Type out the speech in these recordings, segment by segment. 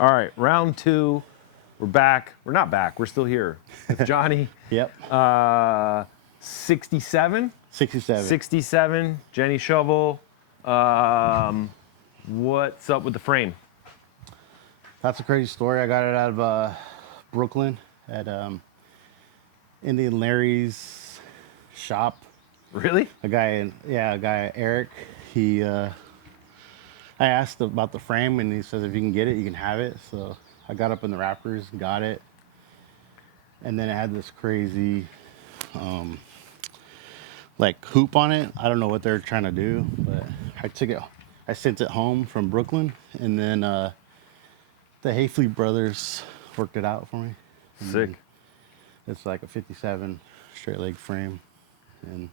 All right, round two. We're back. We're not back. We're still here. With Johnny. Yep. 67? 67. 67. Genny Shovel. What's up with the frame? That's a crazy story. I got it out of Brooklyn at Indian Larry's shop. Really? A guy, Eric. I asked about the frame, and he says if you can get it, you can have it. So I got up in the wrappers, got it, and then it had this crazy, like hoop on it. I don't know what they're trying to do, but I sent it home from Brooklyn, and then the Hayfleet brothers worked it out for me. Sick. It's like a 57 straight leg frame, and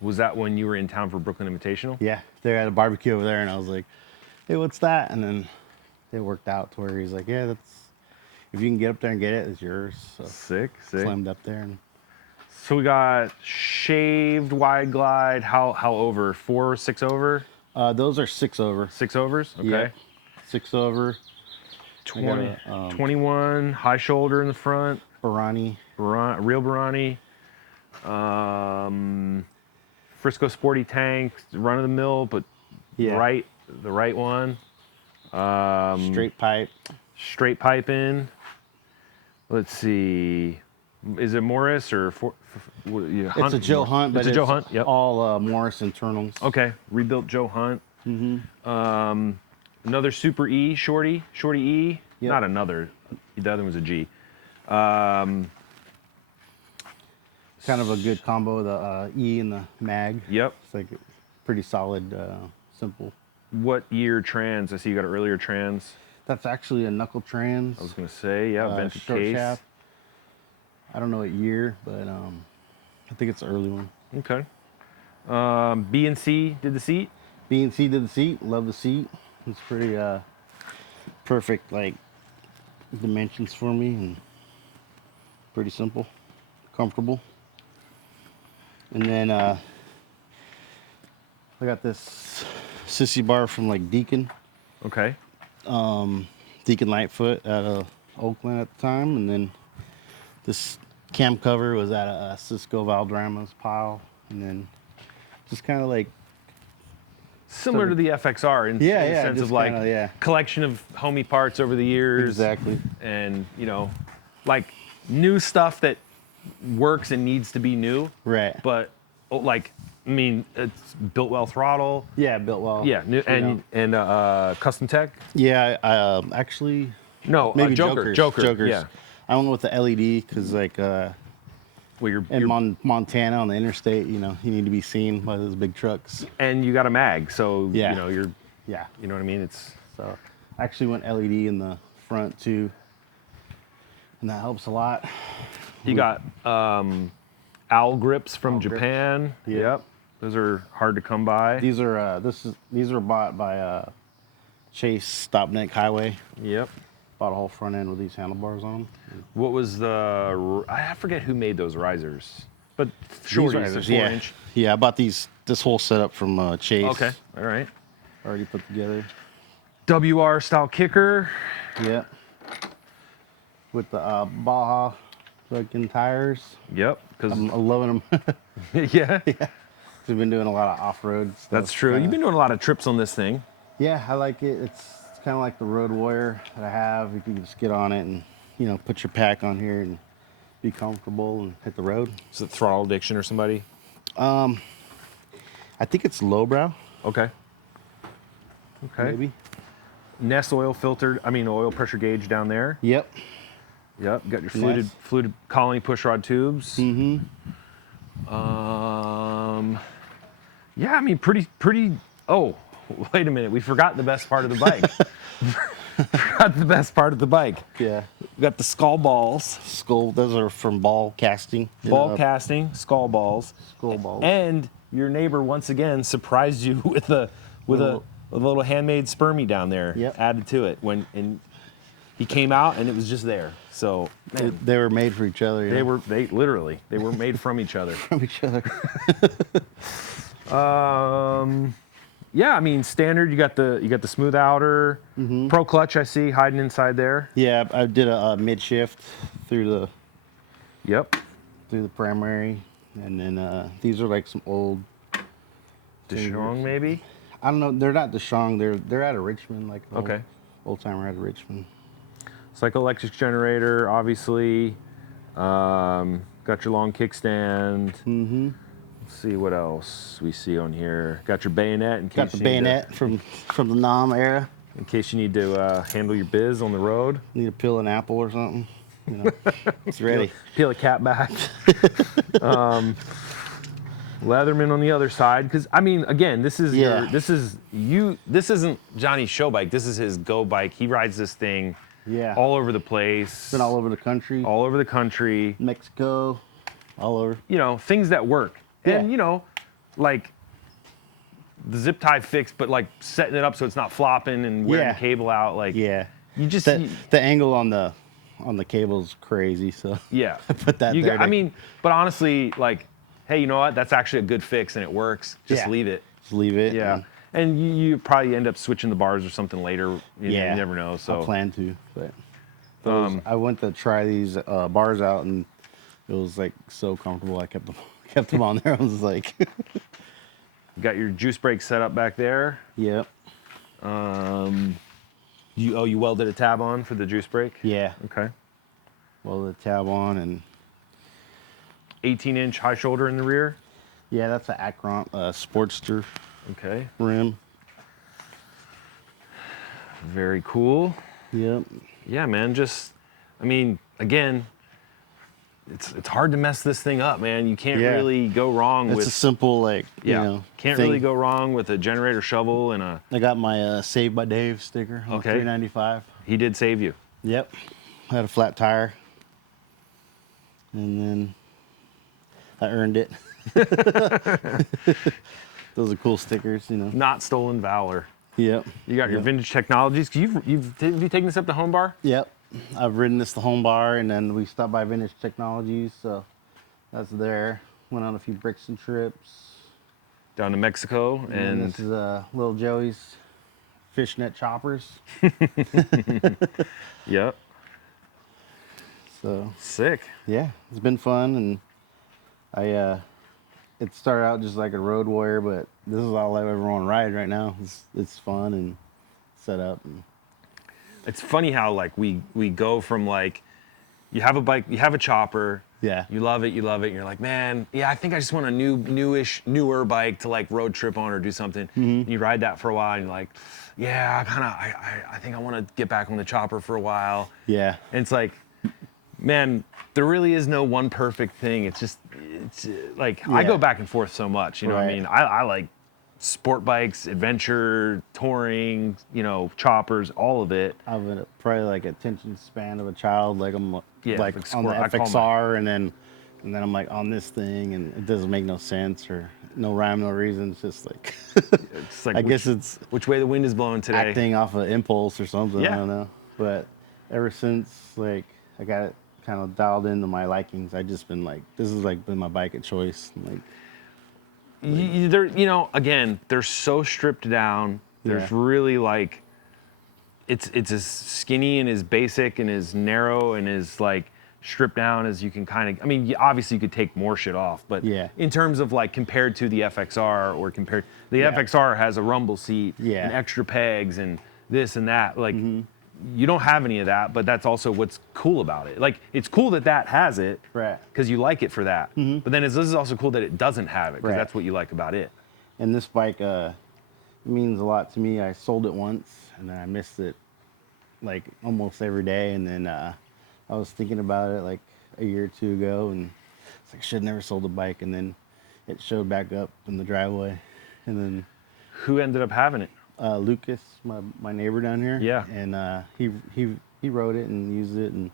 Was that when you were in town for Brooklyn Invitational? yeah, they had a barbecue over there, and I was like, hey, what's that? And then it worked out to where he's like, yeah, that's, if you can get up there and get it, it's yours. So Sick. slammed up there. And So we got shaved wide glide. How over? 4 or 6 over? those are 6 over. 6 overs? Okay. Yeah, 6 over. 20, I got 21, high shoulder in the front. Barani. Real Barani. Frisco Sporty Tank, run of the mill, but Yeah. the right one. Straight pipe. Straight pipe in. Let's see. Is it Morris or Hunt? It's a Joe Hunt, but it's a Joe Hunt. Yep. all Morris internals. Okay. Rebuilt Joe Hunt. Mm-hmm. Another Super E Shorty E. Yep. Not another. The other one's a G. Kind of a good combo, the E and the mag. Yep. It's like pretty solid, simple. What year trans? I see you got an earlier trans. That's actually a knuckle trans. I was gonna say, yeah, vented short case. shaft. I don't know what year, but I think it's the early one. Okay. B and C did the seat. B and C did the seat. Love the seat. It's pretty perfect, like dimensions for me, and pretty simple, comfortable. And then I got this sissy bar from like Deacon Okay. Lightfoot out of Oakland at the time, and then this cam cover was at a Cisco Valdrama's pile, and then just kind of like Similar to the FXR in the sense just of like kinda, collection of homie parts over the years. Exactly. And, like new stuff that works and needs to be new. Right. But it's built well throttle. Yeah, built well. Yeah, new, and custom tech. Yeah, actually, No, maybe Jokers. Jokers. Yeah. I went with the LED because like Well, in Montana on the interstate, you need to be seen by those big trucks. and you got a mag, so Yeah. you're, Yeah. you know what I mean. It's So I actually went LED in the front too, and that helps a lot. you got owl grips from Owl grips. Japan. Yeah. Yep, those are hard to come by. These are bought by Chase Stopneck Highway. Yep. Bought a whole front end with these handlebars on them. What was I forget who made those risers, but shorties, These they're risers, 4-inch. Yeah, I bought this whole setup from Chase. Okay, all right. Already put together. WR style kicker. Yep. With the Baja fucking tires. Yep, because I'm loving them. yeah, We've been doing a lot of off-road stuff. that's true. You've been doing a lot of trips on this thing. Yeah, I like it. It's kind of like the Road Warrior that I have. You can just get on it and, put your pack on here and be comfortable and hit the road. Is it Throttle Addiction or somebody? I think it's lowbrow. Okay. Okay. Maybe. Nest oil oil pressure gauge down there. Yep. Yep. Got your Nest. fluted colony pushrod tubes. Mm-hmm. Yeah, pretty. Oh, wait a minute. We forgot the best part of the bike. Forgot the best part of the bike. Yeah. We got the skull balls. Skull. Those are from ball casting. Ball casting, skull balls. Skull balls. And your neighbor once again surprised you with a little handmade spermie down there. Yep. Added to it and he came out and it was just there. So man, They were made for each other. they were made from each other. from each other. Yeah, I mean, standard. You got the smooth outer, pro clutch. I see hiding inside there. Yeah, I did a mid shift through Yep. the primary, and then these are like some old. DeShong maybe. I don't know. They're not DeShong. They're out of Richmond, like an Okay. old timer out of Richmond. Cycle electric generator, obviously. Got your long kickstand. Mm-hmm. Let's see what else we see on here. Got your bayonet in case Got the you need bayonet from the Nam era. in case you need to handle your biz on the road. Need to peel an apple or something. You know, it's ready. Peel a cat back. Leatherman on the other side, because I mean, again, this is this isn't Johnny's show bike. This is his go bike. He rides this thing all over the place. Been all over the country. All over the country. Mexico, all over. You know, things that work. Yeah. And you know, like the zip tie fixed, but like setting it up so it's not flopping and wearing the cable out. Like you just the angle on the cable is crazy. So yeah, I put that there. I mean, but honestly, like, hey, you know what? That's actually a good fix and it works. Just leave it. Just leave it. Yeah. And you probably end up switching the bars or something later. You never know. So I plan to, but I went to try these bars out and it was like so comfortable. I kept them on there. I was like, you got your juice brake set up back there. Yep. You welded a tab on for the juice brake? Yeah. Okay. Welded the tab on and 18-inch high shoulder in the rear. Yeah, that's an Acron Sportster. Okay. Rim. Very cool. Yep. Yeah, man. Just, I mean, again, it's hard to mess this thing up, man. You can't really go wrong with. It's a simple you know. Can't thing. really go wrong with a generator shovel and a. I got my Saved by Dave sticker on $3.95. He did save you. Yep. Had a flat tire. And then I earned it. Those are cool stickers, you know. Not stolen valor. Yep. You got your vintage technologies. Have you taken this up to Home Bar? Yep. I've ridden this to Home Bar, and then we stopped by Vintage Technologies, so that's there. Went on a few Brixton trips. Down to Mexico, and this is Little Joey's fishnet choppers. Yep. So sick. Yeah, it's been fun, and it started out just like a road warrior, but this is all I ever want to ride right now. It's fun and set up. And it's funny how like we go from like you have a bike, you have a chopper, you love it, and you're like, man, I think I just want a newer bike to like road trip on or do something. And you ride that for a while and you're like, I think I want to get back on the chopper for a while. Yeah. And it's like, man, there really is no one perfect thing. It's like I go back and forth so much, you know what I mean? I like sport bikes, adventure, touring, you know, choppers, all of it. I have probably like attention span of a child. Like I'm like on the I call FXR, and then I'm like on this thing, and it doesn't make no sense or no rhyme, no reason. It's just like, it's like I guess it's which way the wind is blowing today. acting off of impulse or something. Yeah. I don't know. But ever since like I got it kind of dialed into my likings, I just been like, this has like been my bike of choice. Like. You know, again, they're so stripped down. There's really like, it's as skinny and as basic and as narrow and as like stripped down as you can kind of. I mean, obviously you could take more shit off, but in terms of like compared to the FXR or compared, the FXR has a rumble seat and extra pegs and this and that. Like, you don't have any of that, but that's also what's cool about it. Like, it's cool that has it, right? Because you like it for that. But then this is also cool that it doesn't have it, because that's what you like about it. And this bike means a lot to me. I sold it once, and then I missed it like almost every day. And then I was thinking about it like a year or two ago, and it's like I should have never sold the bike. And then it showed back up in the driveway. And then who ended up having it? Lucas, my neighbor down here. Yeah. And he rode it and used it, and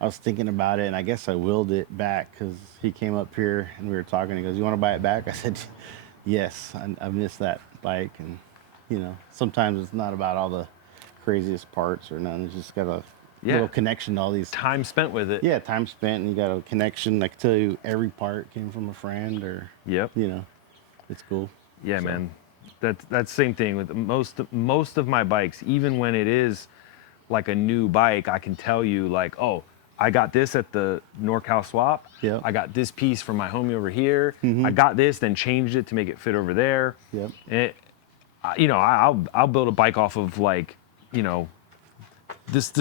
I was thinking about it, and I guess I willed it back because he came up here and we were talking. He goes, "You want to buy it back?" I said, "Yes." I missed that bike, and you know, sometimes it's not about all the craziest parts or nothing. It's just got a little connection to all these time spent with it. Yeah, time spent, and you got a connection. I can tell you every part came from a friend, or you know, it's cool. Yeah, so. Man. That's the same thing with most of my bikes. Even when it is like a new bike, I can tell you like, oh, I got this at the NorCal swap. Yep. I got this piece from my homie over here. Mm-hmm. I got this, then changed it to make it fit over there. Yep. And I'll build a bike off of like, this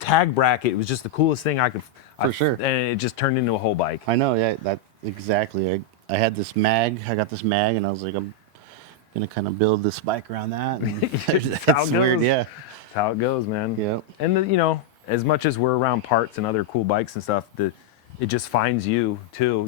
tag bracket was just the coolest thing I could. For sure. And it just turned into a whole bike. I know, yeah, that exactly. I had this mag. I got this mag, and I was like, I'm gonna kind of build this bike around that. And it's weird, yeah. That's how it goes, man. Yep. And as much as we're around parts and other cool bikes and stuff, it just finds you too.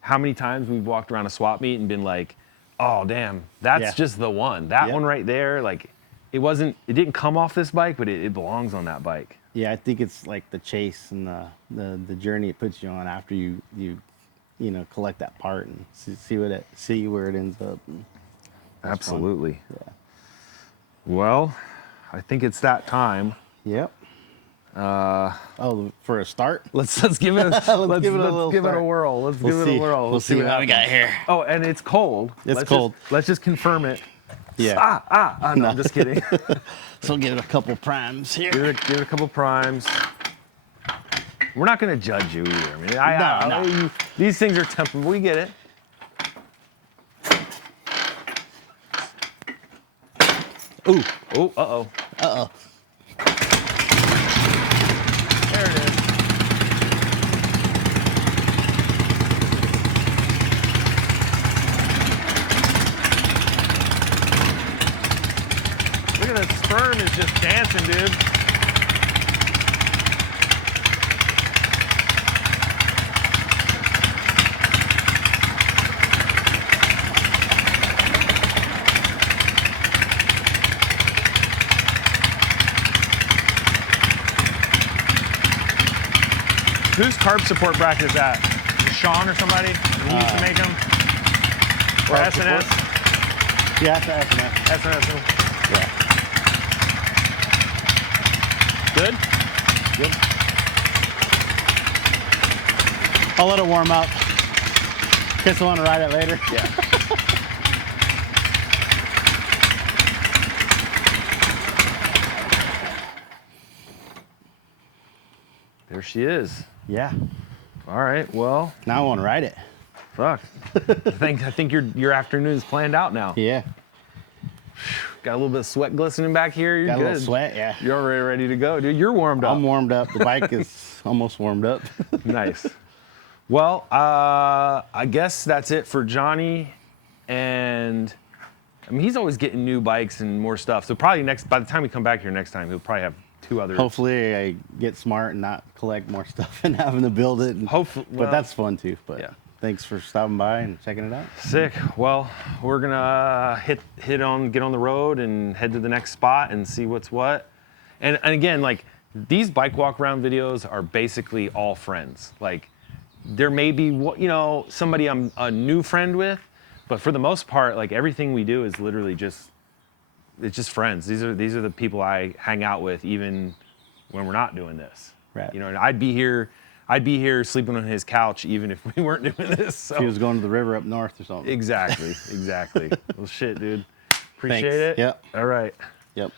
How many times we've walked around a swap meet and been like, oh damn, that's just the one. That one right there, like it didn't come off this bike, but it belongs on that bike. Yeah, I think it's like the chase and the journey it puts you on after you collect that part and see where it ends up. Absolutely. Yeah. Well, I think it's that time. Yep. For a start, Let's give it let's give it a whirl. Let's give it a whirl. We'll see what we got here. Oh, and it's cold. It's cold. Let's just confirm it. Yeah. No, I'm just kidding. So give it a couple primes here. Give it a couple primes. We're not going to judge you either. I mean, No. These things are temperamental. We get it. Ooh. Oh, uh-oh. Uh-oh. There it is. Look at that sperm is just dancing, dude. Whose carb support bracket is that? Sean or somebody? He used to make them? Or SNS? Yeah, it's SNS. SNS. Yeah. Good? Good. I'll let it warm up. In case I want to ride it later. Yeah. There she is. Yeah. All right, well, Now I want to ride it. fuck. I think your afternoon's planned out now. Yeah. Got a little bit of sweat glistening back here. You're Got good. a little sweat, yeah. You're already ready to go, dude. You're warmed up. I'm warmed up. The bike is almost warmed up. Nice. Well, I guess that's it for Johnny. And I mean, he's always getting new bikes and more stuff. So probably by the time we come back here next time, he'll probably have 2 other. Hopefully I get smart and not collect more stuff and having to build it. And, Hopefully, but that's fun too. But yeah. Thanks for stopping by and checking it out. Sick. Well, we're gonna get on the road and head to the next spot and see what's what. And again, like these bike walk around videos are basically all friends. Like there may be somebody I'm a new friend with, but for the most part, like everything we do is literally just friends. These are the people I hang out with even when we're not doing this. Right. And I'd be here sleeping on his couch even if we weren't doing this. So. If he was going to the river up north or something. Exactly. Well, shit, dude. Appreciate Thanks. it. Yep. All right. Yep.